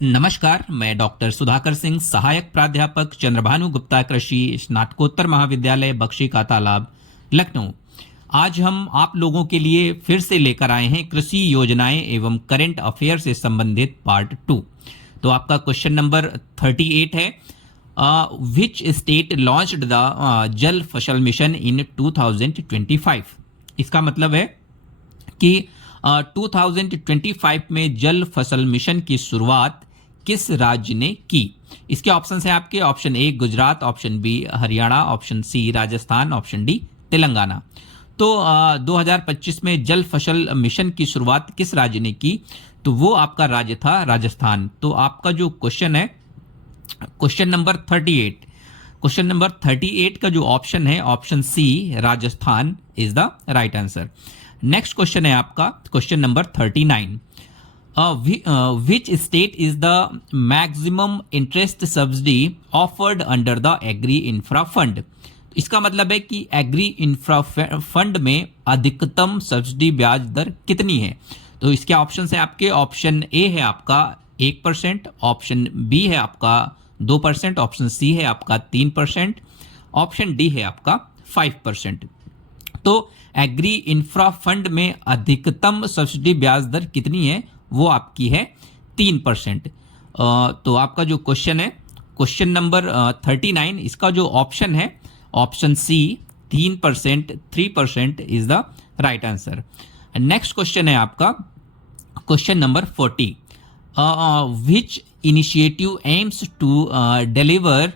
नमस्कार, मैं डॉक्टर सुधाकर सिंह, सहायक प्राध्यापक चंद्रभानु गुप्ता कृषि स्नातकोत्तर महाविद्यालय बख्शी का तालाब, लखनऊ। आज हम आप लोगों के लिए फिर से लेकर आए हैं कृषि योजनाएं एवं करंट अफेयर से संबंधित पार्ट 2। तो आपका क्वेश्चन नंबर 38 है, विच स्टेट लॉन्च्ड द जल फसल मिशन इन 2025। इसका मतलब है कि 2025 में जल फसल मिशन की शुरुआत किस राज्य ने की। इसके ऑप्शन है आपके, option A Gujarat, option B Haryana, option C Rajasthan, option D Telangana. तो 2025 में जल फसल मिशन की शुरुआत किस राज्य ने की, तो वो आपका राज्य था राजस्थान। तो आपका जो क्वेश्चन है क्वेश्चन नंबर 38 का जो ऑप्शन है option C Rajasthan is the right answer. Next question है आपका question number 39, which state is the maximum interest subsidy offered under the agri infra fund. इसका मतलब है कि एग्री इंफ्रा फंड में अधिकतम सब्सिडी ब्याज दर कितनी है। तो इसके ऑप्शन है आपके, ऑप्शन ए है आपका 1%, ऑप्शन बी है आपका 2%, ऑप्शन सी है आपका 3%, ऑप्शन डी है आपका 5%। तो एग्री इंफ्रा फंड में अधिकतम सब्सिडी ब्याज दर कितनी है, वो आपकी है 3%। तो आपका जो क्वेश्चन है क्वेश्चन नंबर 39, इसका जो ऑप्शन है option C 3%, 3% is the right answer. Next question है आपका question number 40, which initiative aims to deliver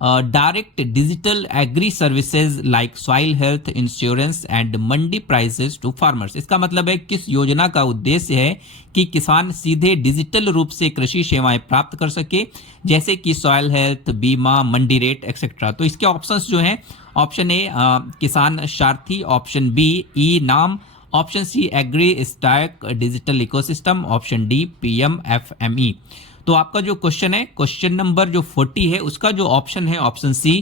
direct digital agri services like soil health insurance and mandi prices to farmers. इसका मतलब है किस योजना का उद्देश्य है कि किसान सीधे डिजिटल रूप से कृषि सेवाएं प्राप्त कर सके, जैसे कि सॉइल हेल्थ, बीमा, मंडी रेट एक्सेट्रा। तो इसके ऑप्शंस जो हैं, ऑप्शन ए किसान सारथी, option B e NAM, option C agri stack digital ecosystem, option D PMFME। तो आपका जो क्वेश्चन है क्वेश्चन नंबर जो 40 है, उसका जो ऑप्शन है option C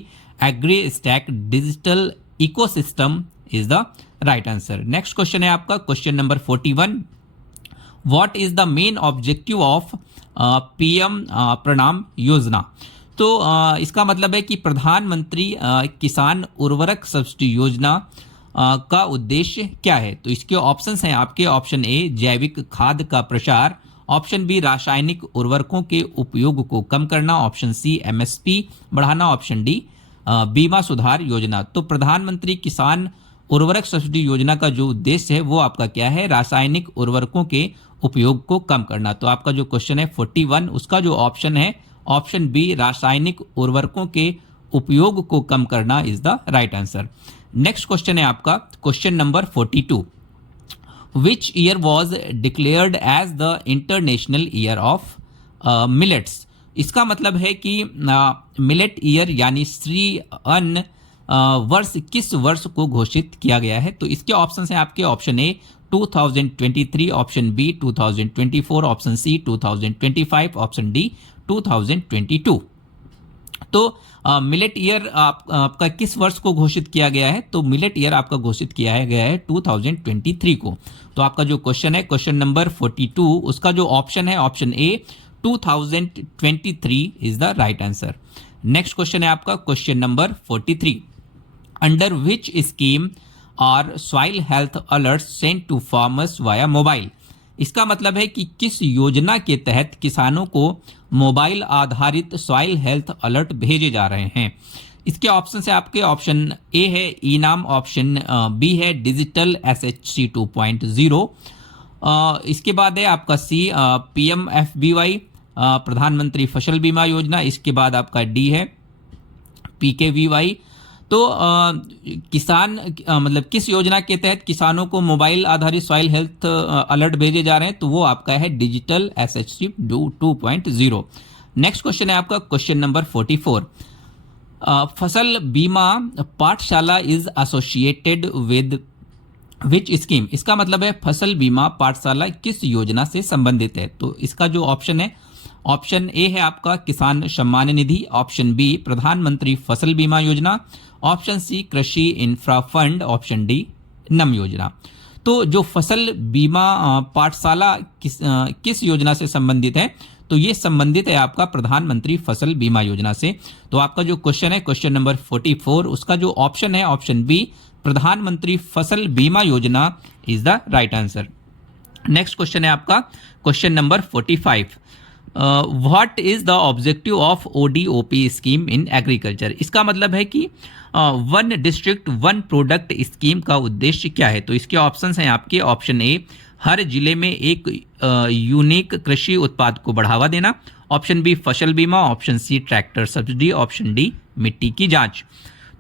agri stack digital ecosystem is the right answer. Next question है आपका question number 41, what is the main objective of PM Pranam योजना। तो इसका मतलब है कि प्रधानमंत्री किसान उर्वरक सब्सिडी योजना का उद्देश्य क्या है। तो इसके ऑप्शंस हैं आपके, ऑप्शन ए जैविक खाद का प्रचार, ऑप्शन बी रासायनिक उर्वरकों के उपयोग को कम करना, ऑप्शन सी MSP बढ़ाना, ऑप्शन डी बीमा सुधार योजना। तो प्रधानमंत्री किसान उर्वरक सब्सिडी योजना का जो उद्देश्य है वो आपका क्या है, रासायनिक उर्वरकों के उपयोग को कम करना। तो आपका जो क्वेश्चन है 41, उसका जो ऑप्शन है ऑप्शन बी रासायनिक उर्वरकों के उपयोग को कम करना is the right answer. Next question है आपका question number 42, which year was declared as the international year of millets। इसका मतलब है कि मिलेट ईयर यानी श्री अन्न वर्ष किस वर्ष को घोषित किया गया है। तो इसके ऑप्शन हैं आपके, option A 2023, option B 2024, option C 2025, option D 2022। तो मिलेट ईयर आपका किस वर्ष को घोषित किया गया है, तो मिलेट ईयर आपका घोषित किया गया है 2023 को। तो आपका जो क्वेश्चन है क्वेश्चन नंबर 42, उसका जो ऑप्शन है option A 2023 is the right answer. Next question है आपका question number 43, under which scheme are soil health alert sent to farmers via mobile. इसका मतलब है कि किस योजना के तहत किसानों को मोबाइल आधारित सॉइल हेल्थ अलर्ट भेजे जा रहे हैं। इसके ऑप्शन है आपके, ऑप्शन ए है ई नाम, ऑप्शन बी है डिजिटल SHC 2.0, इसके बाद है आपका सी PMFBY प्रधानमंत्री फसल बीमा योजना, इसके बाद आपका डी है PKVY। तो किसान मतलब किस योजना के तहत किसानों को मोबाइल आधारित सॉइल हेल्थ अलर्ट भेजे जा रहे हैं, तो वो आपका है डिजिटल SHC 2.0। नेक्स्ट क्वेश्चन है आपका क्वेश्चन नंबर 44, फसल बीमा पाठशाला is associated with which scheme. इसका मतलब है फसल बीमा पाठशाला किस योजना से संबंधित है। तो इसका जो ऑप्शन है ऑप्शन ए है आपका किसान सम्मान निधि, ऑप्शन बी प्रधानमंत्री फसल बीमा योजना, ऑप्शन सी कृषि इंफ्रा फंड, ऑप्शन डी नम योजना। तो जो फसल बीमा पाठशाला किस योजना से संबंधित है, तो ये संबंधित है आपका प्रधानमंत्री फसल बीमा योजना से। तो आपका जो क्वेश्चन है क्वेश्चन नंबर 44, उसका जो ऑप्शन है ऑप्शन बी, प्रधानमंत्री फसल बीमा योजना is the right answer. Next question है आपका question number 45, what is the objective of ODOP scheme in agriculture. इसका मतलब है कि one district one product scheme का उद्देश्य क्या है। तो इसके ऑप्शंस हैं आपके, ऑप्शन ए हर जिले में एक यूनिक कृषि उत्पाद को बढ़ावा देना, ऑप्शन बी फसल बीमा, option C tractor subsidy, option D मिट्टी की जांच।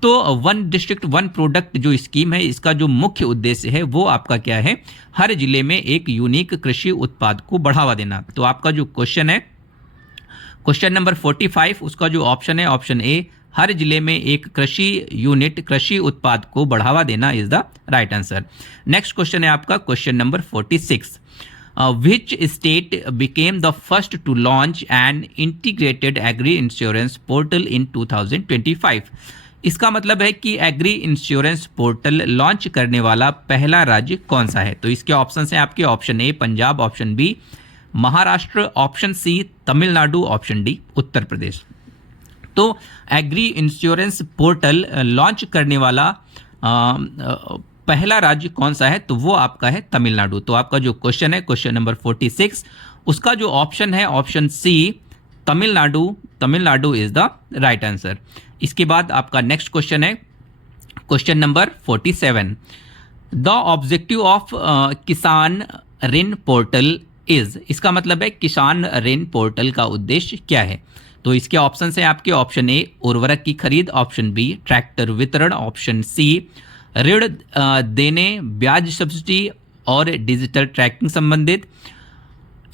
तो वन डिस्ट्रिक्ट वन प्रोडक्ट जो स्कीम है, इसका जो मुख्य उद्देश्य है वो आपका क्या है, हर जिले में एक यूनिक कृषि उत्पाद को बढ़ावा देना। तो आपका जो क्वेश्चन है क्वेश्चन नंबर 45, उसका जो ऑप्शन है ऑप्शन ए, हर जिले में एक कृषि यूनिट कृषि उत्पाद को बढ़ावा देना is the right answer. Next question है आपका question number 46, which state became the first to launch an integrated agri insurance portal in 2025। इसका मतलब है कि एग्री इंश्योरेंस पोर्टल लॉन्च करने वाला पहला राज्य कौन सा है। तो इसके ऑप्शन हैं आपके, option A Punjab, option B Maharashtra, option C Tamil Nadu, option D Uttar Pradesh. तो एग्री इंश्योरेंस पोर्टल लॉन्च करने वाला पहला राज्य कौन सा है, तो वो आपका है तमिलनाडु। तो आपका जो क्वेश्चन है क्वेश्चन नंबर 46, उसका जो ऑप्शन है option C Tamil Nadu, Tamil Nadu is the right answer. इसके बाद आपका नेक्स्ट क्वेश्चन है question number 47, the objective of Kisan Rin portal is. इसका मतलब है किसान ऋण पोर्टल का उद्देश्य क्या है। तो इसके ऑप्शन हैं आपके, ऑप्शन ए उर्वरक की खरीद, ऑप्शन बी ट्रैक्टर वितरण, ऑप्शन सी ऋण देने ब्याज सब्सिडी और डिजिटल ट्रैकिंग संबंधित।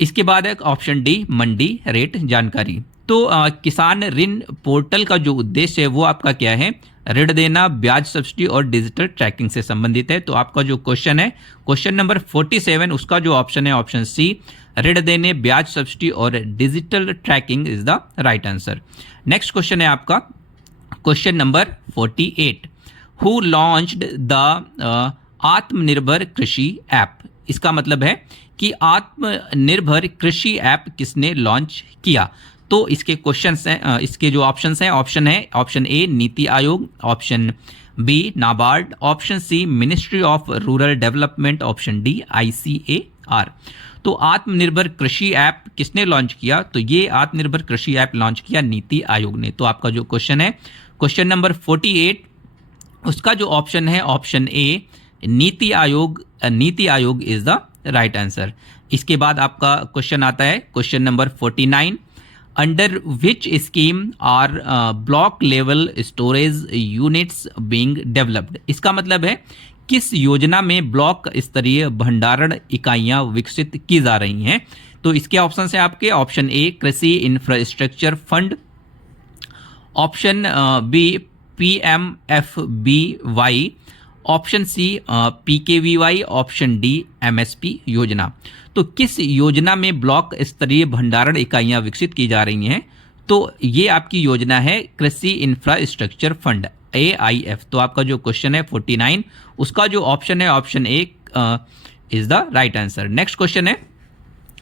इसके बाद एक ऑप्शन डी मंडी रेट जानकारी। तो किसान ऋण पोर्टल का जो उद्देश्य है वो आपका क्या है, ऋण देना ब्याज सब्सिडी और डिजिटल ट्रैकिंग से संबंधित है। तो आपका जो क्वेश्चन है क्वेश्चन नंबर 47, उसका जो ऑप्शन है ऑप्शन सी ऋण देने ब्याज सब्सिडी और digital tracking is the right answer. Next question है आपका question number 48, who launched the आत्मनिर्भर कृषि ऐप। इसका मतलब है कि आत्मनिर्भर कृषि ऐप किसने लॉन्च किया। तो इसके क्वेश्चंस हैं, इसके जो ऑप्शंस हैं, ऑप्शन है option A NITI Aayog, option B NABARD, option C ministry of rural development, option D ICAR। तो आत्मनिर्भर कृषि ऐप किसने लॉन्च किया, तो ये आत्मनिर्भर कृषि ऐप लॉन्च किया नीति आयोग ने। तो आपका जो क्वेश्चन है क्वेश्चन नंबर 48, उसका जो ऑप्शन है ऑप्शन ए नीति आयोग, NITI Aayog is the right answer. इसके बाद आपका क्वेश्चन आता है question number 49, under which scheme R block level storage units being developed. इसका मतलब है किस योजना में ब्लॉक स्तरीय भंडारण इकाइयां विकसित की जा रही हैं। तो इसके ऑप्शन हैं आपके, option A Krishi infrastructure fund, option B PMFBY, option C PKVY, option D MSP योजना। तो किस योजना में ब्लॉक स्तरीय भंडारण इकाइयां विकसित की जा रही हैं, तो ये आपकी योजना है कृषि इंफ्रास्ट्रक्चर फंड AIF। तो आपका जो क्वेश्चन है 49, उसका जो ऑप्शन है option A is the right answer. Next question है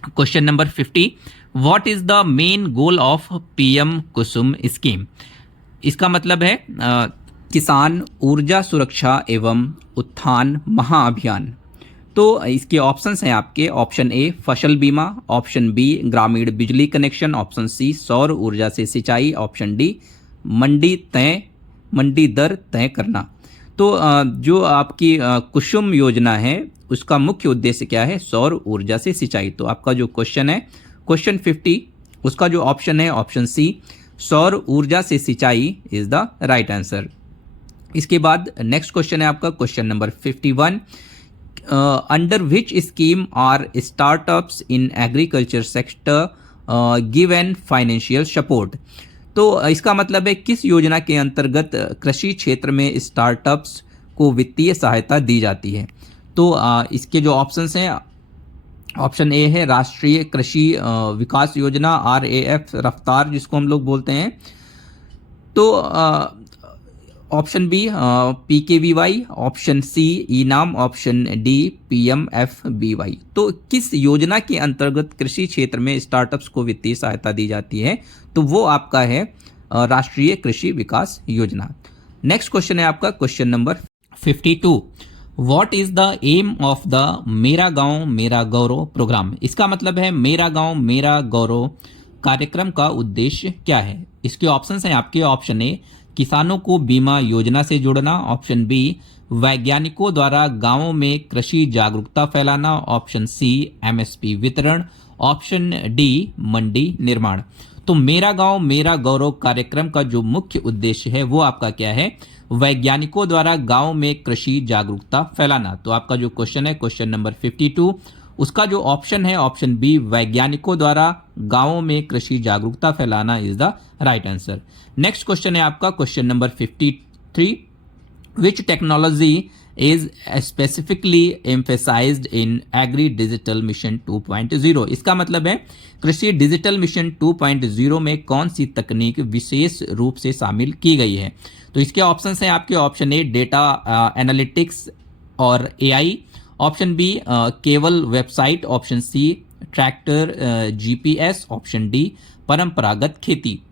question number 50, what is the main goal of PM Kusum scheme. इसका मतलब है किसान ऊर्जा सुरक्षा एवं उत्थान महाअभियान। तो इसके ऑप्शंस हैं आपके, ऑप्शन ए फसल बीमा, ऑप्शन बी ग्रामीण बिजली कनेक्शन, ऑप्शन सी सौर ऊर्जा से सिंचाई, ऑप्शन डी मंडी दर तय करना। तो जो आपकी कुसुम योजना है उसका मुख्य उद्देश्य क्या है, सौर ऊर्जा से सिंचाई। तो आपका जो क्वेश्चन है क्वेश्चन 50, उसका जो ऑप्शन है ऑप्शन सी सौर ऊर्जा से सिंचाई इज द राइट आंसर। इसके बाद नेक्स्ट क्वेश्चन है आपका question number 51, under which scheme are startups in agriculture sector given financial support. तो इसका मतलब है किस योजना के अंतर्गत कृषि क्षेत्र में स्टार्टअप्स को वित्तीय सहायता दी जाती है। तो इसके जो ऑप्शंस हैं, ऑप्शन ए है राष्ट्रीय कृषि विकास योजना RAF रफ्तार जिसको हम लोग बोलते हैं। तो option B PKVY, option C e NAM, option D PMFBY। तो किस योजना के अंतर्गत कृषि क्षेत्र में स्टार्टअप्स को वित्तीय सहायता दी जाती है? तो वो आपका है राष्ट्रीय कृषि विकास योजना। नेक्स्ट क्वेश्चन है आपका question number 52। What is the aim of the Mera Gaon मेरा गौरव प्रोग्राम? इसका मतलब है मेरा गांव मेरा गौरव कार्यक्रम का उद्देश्य क्या है? इसके ऑप्शंस हैं आपके। ऑप्शन ए किसानों को बीमा योजना से जोड़ना, ऑप्शन बी वैज्ञानिकों द्वारा गांवों में कृषि जागरूकता फैलाना, ऑप्शन सी MSP वितरण, ऑप्शन डी मंडी निर्माण। तो मेरा गांव मेरा गौरव कार्यक्रम का जो मुख्य उद्देश्य है वो आपका क्या है? वैज्ञानिकों द्वारा गांव में कृषि जागरूकता फैलाना। तो आपका जो क्वेश्चन है क्वेश्चन नंबर 52, उसका जो ऑप्शन है ऑप्शन बी वैज्ञानिकों द्वारा गांवों में कृषि जागरूकता फैलाना is the right answer. Next question है आपका question number 53। Which technology is specifically emphasised in agree digital mission 2.0? इसका मतलब है कृषि डिजिटल मिशन 2.0 में कौन सी तकनीक विशेष रूप से शामिल की गई है? तो इसके ऑप्शंस हैं आपके। ऑप्शन ए डेटा एनालिटिक्स और AI, ऑप्शन बी केवल website, option C tractor GPS, option D परंपरागत खेती।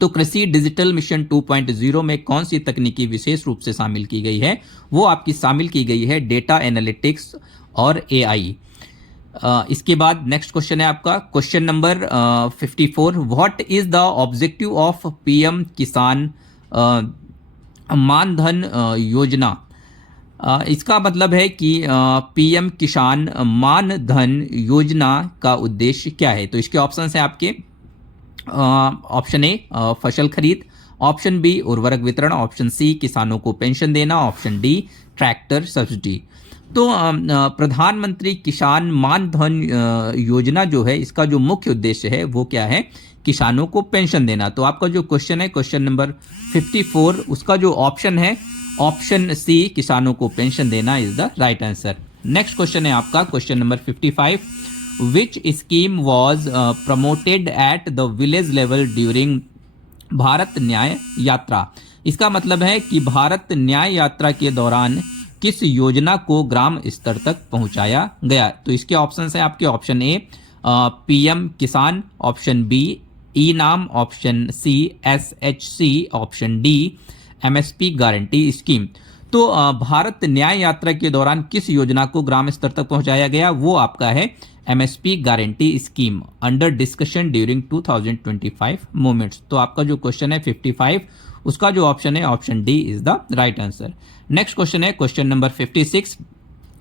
तो कृषि डिजिटल मिशन 2.0 में कौन सी तकनीकी विशेष रूप से शामिल की गई है? वो आपकी शामिल की गई है डेटा एनालिटिक्स और AI। इसके बाद नेक्स्ट क्वेश्चन है आपका question number 54। What is the objective of PM किसान मानधन योजना? इसका मतलब है कि PM किसान मानधन योजना का उद्देश्य क्या है? तो इसके ऑप्शंस हैं आपके। ऑप्शन ए फसल खरीद, ऑप्शन बी उर्वरक वितरण, ऑप्शन सी किसानों को पेंशन देना, ऑप्शन डी ट्रैक्टर सब्सिडी। तो प्रधानमंत्री किसान मानधन योजना जो है इसका जो मुख्य उद्देश्य है वो क्या है? किसानों को पेंशन देना। तो आपका जो क्वेश्चन है क्वेश्चन नंबर 54, उसका जो ऑप्शन है ऑप्शन सी किसानों को पेंशन देना is the right answer. Next question है आपका question number 55। Which scheme was promoted at the village level during Bharat न्याय यात्रा? इसका मतलब है कि भारत न्याय यात्रा के दौरान किस योजना को ग्राम स्तर तक पहुंचाया गया? तो इसके ऑप्शंस हैं आपके। Option A PM Kisan, option B e NAM, option C SHC, option D MSP guarantee scheme. तो भारत न्याय यात्रा के दौरान किस योजना को ग्राम स्तर तक पहुंचाया गया? वो आपका है MSP guarantee scheme under discussion during 2025 movements. तो आपका जो क्वेश्चन है 55, उसका जो ऑप्शन है option D is the right answer. Next question है question number 56।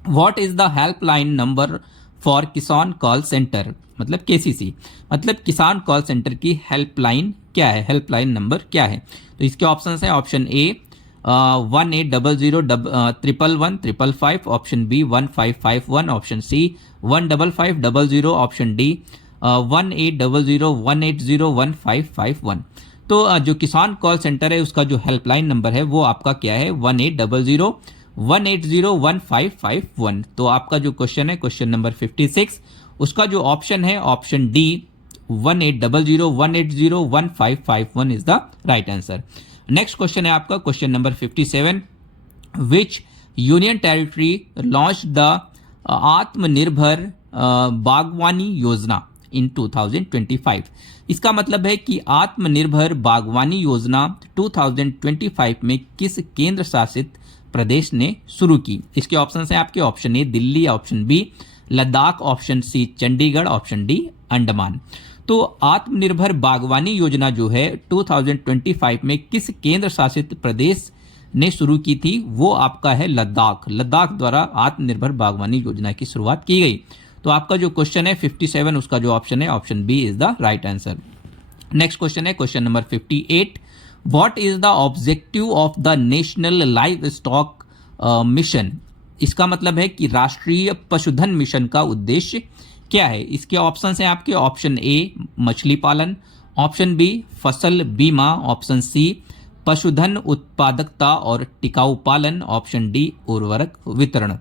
What is the helpline number for Kisan call centre? मतलब KCC, मतलब किसान कॉल सेंटर की हेल्पलाइन क्या है? हेल्पलाइन नंबर क्या है? तो इसके ऑप्शंस हैं। Option A 1800-111-155, option B 1551, option C 15500, option D 1800-180-15551। तो जो किसान कॉल सेंटर है उसका जो हेल्पलाइन नंबर है वो आपका क्या है? 1800-180-1551। तो आपका जो क्वेश्चन है क्वेश्चन नंबर 56, उसका जो ऑप्शन है option D 1800-180-15551 is the right answer. Next question है आपका question number 57। Which union territory launch the आत्मनिर्भर बागवानी योजना इन 2025? इसका मतलब है कि आत्मनिर्भर बागवानी योजना 2025 में किस केंद्र शासित प्रदेश ने शुरू की? इसके ऑप्शन हैं आपके। Option A Delhi, option B Ladakh, option C Chandigarh, option D Andaman. तो आत्मनिर्भर बागवानी योजना जो है 2025 में किस केंद्र शासित प्रदेश ने शुरू की थी? वो आपका है लद्दाख। लद्दाख द्वारा आत्मनिर्भर बागवानी योजना की शुरुआत की गई। तो आपका जो क्वेश्चन है 57, उसका जो ऑप्शन है option B is the right answer. Next question है question number 58। What is the objective of the national livestock mission? इसका मतलब है कि राष्ट्रीय पशुधन मिशन का उद्देश्य क्या है? इसके ऑप्शन हैं आपके। ऑप्शन ए मछली पालन, ऑप्शन बी फसल बीमा, ऑप्शन सी पशुधन उत्पादकता और टिकाऊ पालन, ऑप्शन डी उर्वरक वितरण।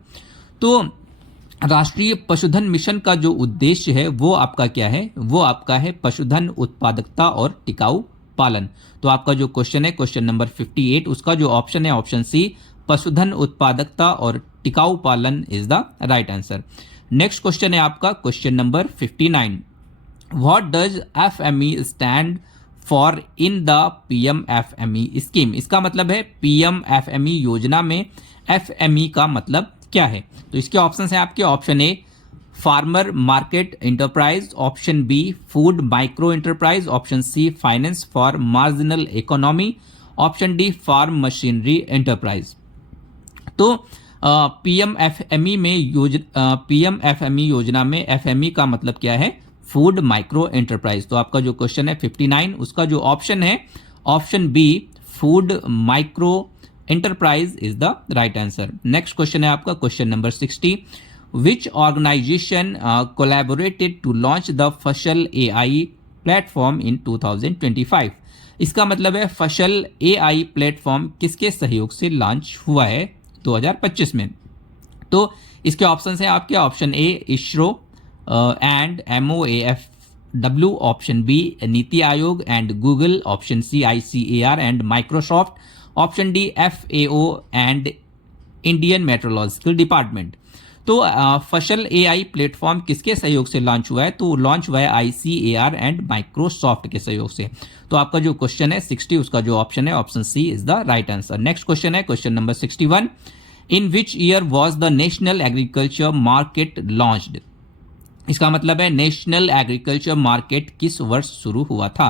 तो राष्ट्रीय पशुधन मिशन का जो उद्देश्य है वो आपका क्या है? वो आपका है पशुधन उत्पादकता और टिकाऊ पालन। तो आपका जो क्वेश्चन है क्वेश्चन नंबर 58, उसका जो ऑप्शन है ऑप्शन सी, पशुधन उत्पादकता और टिकाऊ पालन is the right answer. Next question है आपका question number 59, what does FME stand for in the PMFME scheme. इसका मतलब है पीएमएफएमई योजना में एफएमई का मतलब क्या है। तो इसके ऑप्शन है आपके, option A farmer market enterprise, option B food micro enterprise, option C finance for marginal economy, option D farm machinery enterprise. तो पीएमएफएमई योजना में एफएमई का मतलब क्या है, फूड माइक्रो एंटरप्राइज। तो आपका जो क्वेश्चन है 59, उसका जो ऑप्शन है option B food micro enterprise is the right answer. Next question है आपका question number 60, which organization collaborated to launch the Fasal AI platform in 2025। इसका मतलब है फसल एआई प्लेटफॉर्म किसके सहयोग से लॉन्च हुआ है 2025 में। तो इसके ऑप्शन है आपके, option A ISRO and MOAFW, option B NITI Aayog and Google, option C ICAR and Microsoft, option D FAO and Indian meteorological department. तो फसल एआई प्लेटफॉर्म किसके सहयोग से लॉन्च हुआ है, तो लॉन्च हुआ है ICAR एंड माइक्रोसॉफ्ट के सहयोग से। तो आपका जो क्वेश्चन है 60, उसका जो ऑप्शन है option C is the right answer. Next question है question number 61, in which year was the national agriculture market launched. इसका मतलब है नेशनल एग्रीकल्चर मार्केट किस वर्ष शुरू हुआ था।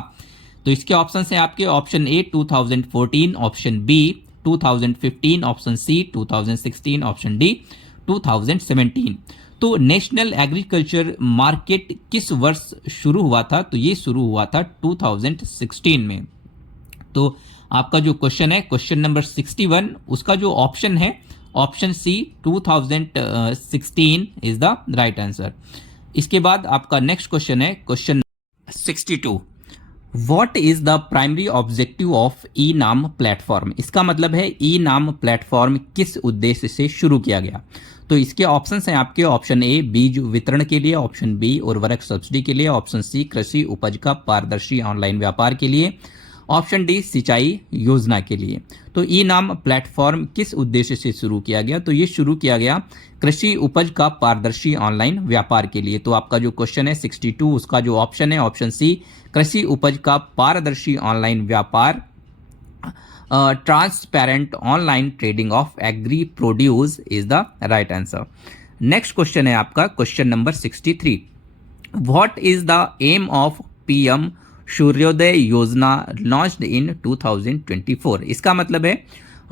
तो इसके ऑप्शन है आपके, option A 2014, option B 2015, option C 2016, option D 2017। तो नेशनल एग्रीकल्चर मार्केट किस वर्ष शुरू हुआ था, तो ये शुरू हुआ था 2016 में। तो आपका जो क्वेश्चन है क्वेश्चन नंबर 61, उसका जो ऑप्शन है option C 2016 is the right answer. इसके बाद आपका नेक्स्ट क्वेश्चन है question 62, what is the primary objective of e NAM platform. इसका मतलब है ई नाम प्लेटफॉर्म किस उद्देश्य से शुरू किया गया। तो इसके ऑप्शंस हैं आपके, ऑप्शन ए बीज वितरण के लिए, ऑप्शन बी उर्वरक सब्सिडी के लिए, ऑप्शन सी कृषि उपज का पारदर्शी ऑनलाइन व्यापार के लिए, ऑप्शन डी सिंचाई योजना के लिए। तो ई नाम प्लेटफॉर्म किस उद्देश्य से शुरू किया गया, तो ये शुरू किया गया कृषि उपज का पारदर्शी ऑनलाइन व्यापार के लिए। तो आपका जो क्वेश्चन है 62, उसका जो ऑप्शन है ऑप्शन सी कृषि उपज का पारदर्शी ऑनलाइन व्यापार, transparent online trading of agri produce is the right answer. Next question है आपका question number 63, what is the aim of PM Suryoday योजना लॉन्च्ड इन 2024। इसका मतलब है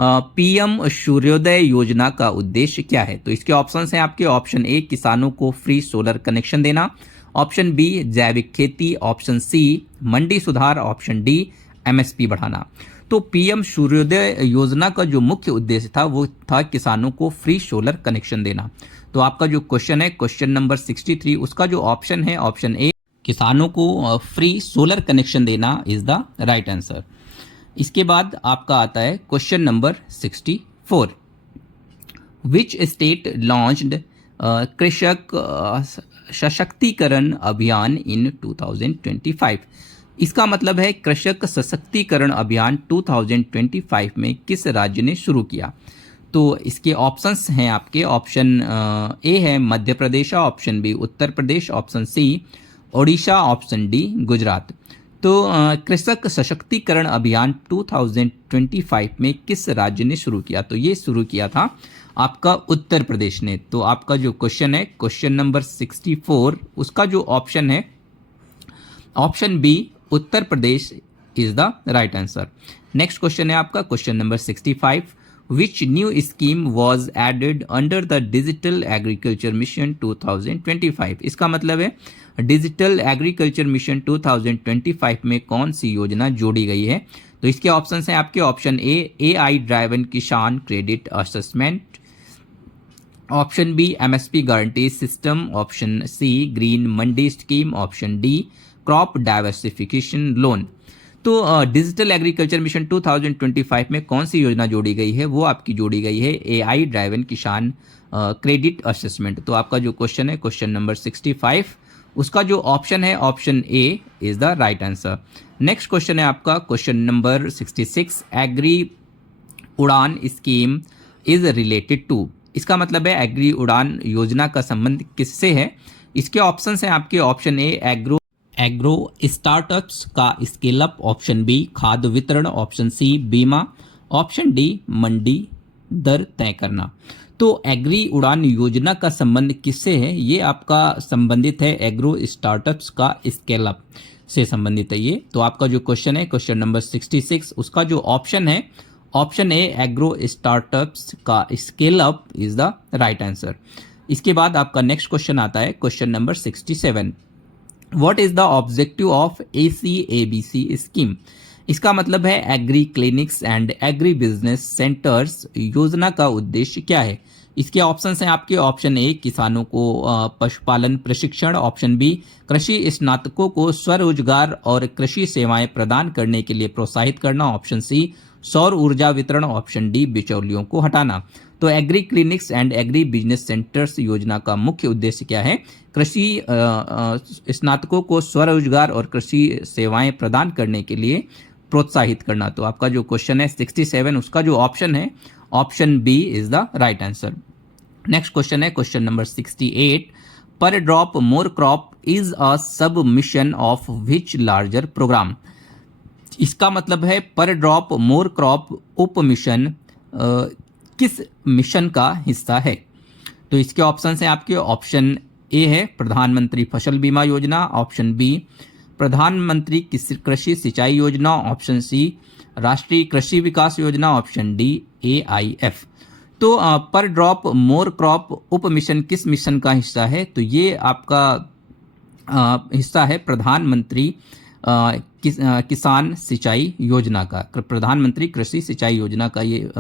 पीएम सूर्योदय योजना का उद्देश्य क्या है। तो इसके ऑप्शंस हैं आपके, ऑप्शन ए किसानों को फ्री सोलर कनेक्शन देना, ऑप्शन बी जैविक खेती, ऑप्शन सी मंडी सुधार, ऑप्शन डी MSP बढ़ाना। तो पीएम सूर्योदय योजना का जो मुख्य उद्देश्य था वो था किसानों को फ्री सोलर कनेक्शन देना। तो आपका जो क्वेश्चन है क्वेश्चन नंबर 63, उसका जो ऑप्शन है ऑप्शन ए किसानों को फ्री सोलर कनेक्शन देना इज द राइट आंसर। इसके बाद आपका आता है question number 64, which state launched कृषक सशक्तिकरण अभियान इन 2025। इसका मतलब है कृषक सशक्तिकरण अभियान 2025 में किस राज्य ने शुरू किया। तो इसके ऑप्शंस हैं आपके, ऑप्शन ए है Madhya Pradesh, option B Uttar Pradesh, option C Odisha, option D Gujarat. तो कृषक सशक्तिकरण अभियान 2025 में किस राज्य ने शुरू किया, तो ये शुरू किया था आपका उत्तर प्रदेश ने। तो आपका जो क्वेश्चन है क्वेश्चन नंबर 64, उसका जो ऑप्शन है option B Uttar Pradesh is the right answer. Next question है आपका question number 65, which new scheme was added under the digital agriculture mission 2025। इसका मतलब है डिजिटल एग्रीकल्चर मिशन 2025 में कौन सी योजना जोड़ी गई है। तो इसके ऑप्शन हैं आपके, option A AI driven Kisan credit assessment, option B MSP guarantee system, option C green mandi scheme, option D crop diversification loan. तो डिजिटल एग्रीकल्चर मिशन 2025 में कौन सी योजना जोड़ी गई है, वो आपकी जोड़ी गई है AI driven Kisan credit assessment. तो आपका जो क्वेश्चन है क्वेश्चन नंबर 65, उसका जो ऑप्शन है option A is the right answer. Next question है आपका क्वेश्चन नंबर 66, एग्री उड़ान स्कीम इज रिलेटेड टू। इसका मतलब है एग्री उड़ान योजना का संबंध किससे है। इसके ऑप्शंस हैं आपके ऑप्शन ए एग्रो स्टार्टअप्स का स्केल अप, ऑप्शन बी खाद्य वितरण, ऑप्शन सी बीमा, ऑप्शन डी मंडी दर तय करना। तो एग्री उड़ान योजना का संबंध किससे है, ये आपका संबंधित है एग्रो स्टार्टअप्स का स्केल अप से संबंधित है ये। तो आपका जो क्वेश्चन है क्वेश्चन नंबर 66, उसका जो ऑप्शन है ऑप्शन ए एग्रो स्टार्टअप्स का scale up is the right answer. इसके बाद आपका नेक्स्ट क्वेश्चन आता है question number 67, what is the objective of ACABC scheme. इसका मतलब है agri clinics and agri business centres योजना का उद्देश्य क्या है। इसके ऑप्शंस हैं आपके ऑप्शन ए किसानों को पशुपालन प्रशिक्षण, ऑप्शन बी कृषि स्नातकों को स्वरोजगार और कृषि सेवाएं प्रदान करने के लिए प्रोत्साहित करना, ऑप्शन सी सौर ऊर्जा वितरण, ऑप्शन डी बिचौलियों को हटाना। तो agri clinics and agri business centres योजना का मुख्य उद्देश्य क्या है, कृषि स्नातकों को स्वरोजगार और कृषि सेवाएं प्रदान करने के लिए प्रोत्साहित करना। तो आपका जो क्वेश्चन है 67, उसका जो ऑप्शन है option B is the right answer. Next question है question number 68, per drop more crop is a sub mission of which larger programme. इसका मतलब है पर ड्रॉप मोर क्रॉप उप मिशन किस मिशन का हिस्सा है। तो इसके ऑप्शन हैं आपके ऑप्शन ए है प्रधानमंत्री फसल बीमा योजना, ऑप्शन बी प्रधानमंत्री कृषि सिंचाई योजना, ऑप्शन सी राष्ट्रीय कृषि विकास योजना, ऑप्शन डी AIF। तो पर ड्रॉप मोर क्रॉप उप मिशन किस मिशन का हिस्सा है, तो ये आपका हिस्सा है प्रधानमंत्री किसान सिंचाई योजना का, प्रधानमंत्री कृषि सिंचाई योजना का ये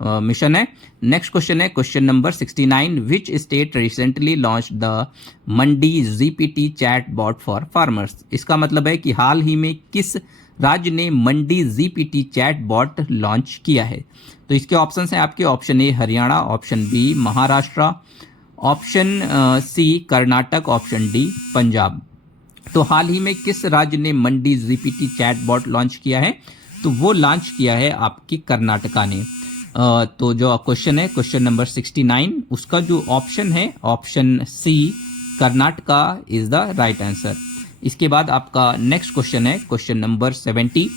मिशन है। नेक्स्ट क्वेश्चन है question number 69, which state recently launch the mandi GPT chat bot for farmers. इसका मतलब है कि हाल ही में किस राज्य ने mandi GPT chat bot launch किया है। तो इसके ऑप्शन हैं आपके option A Haryana, option B Maharashtra, option C Karnataka, option D Punjab. तो हाल ही में किस राज्य ने mandi GPT chat bot launch किया है, तो वो लॉन्च किया है आपकी कर्नाटका ने। तो जो क्वेश्चन है क्वेश्चन नंबर 69, उसका जो ऑप्शन है option C Karnataka is the right answer. इसके बाद आपका नेक्स्ट क्वेश्चन है question number 70,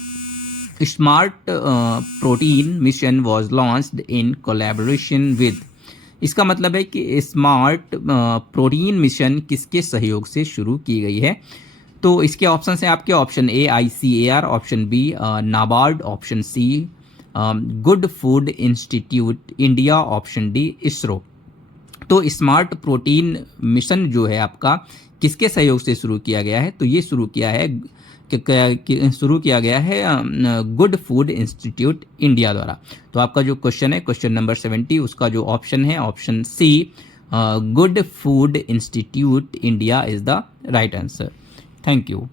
smart protein mission was launched in collaboration with. इसका मतलब है कि स्मार्ट प्रोटीन मिशन किसके सहयोग से शुरू की गई है। तो इसके ऑप्शन हैं आपके option A ICAR, option B NABARD, option C good food institute India, option D ISRO. तो स्मार्ट प्रोटीन मिशन जो है आपका किसके सहयोग से शुरू किया गया है, तो ये शुरू किया गया है गुड फूड इंस्टीट्यूट इंडिया द्वारा। तो आपका जो क्वेश्चन है क्वेश्चन नंबर 70, उसका जो ऑप्शन है option C good food institute India is the right answer. Thank you.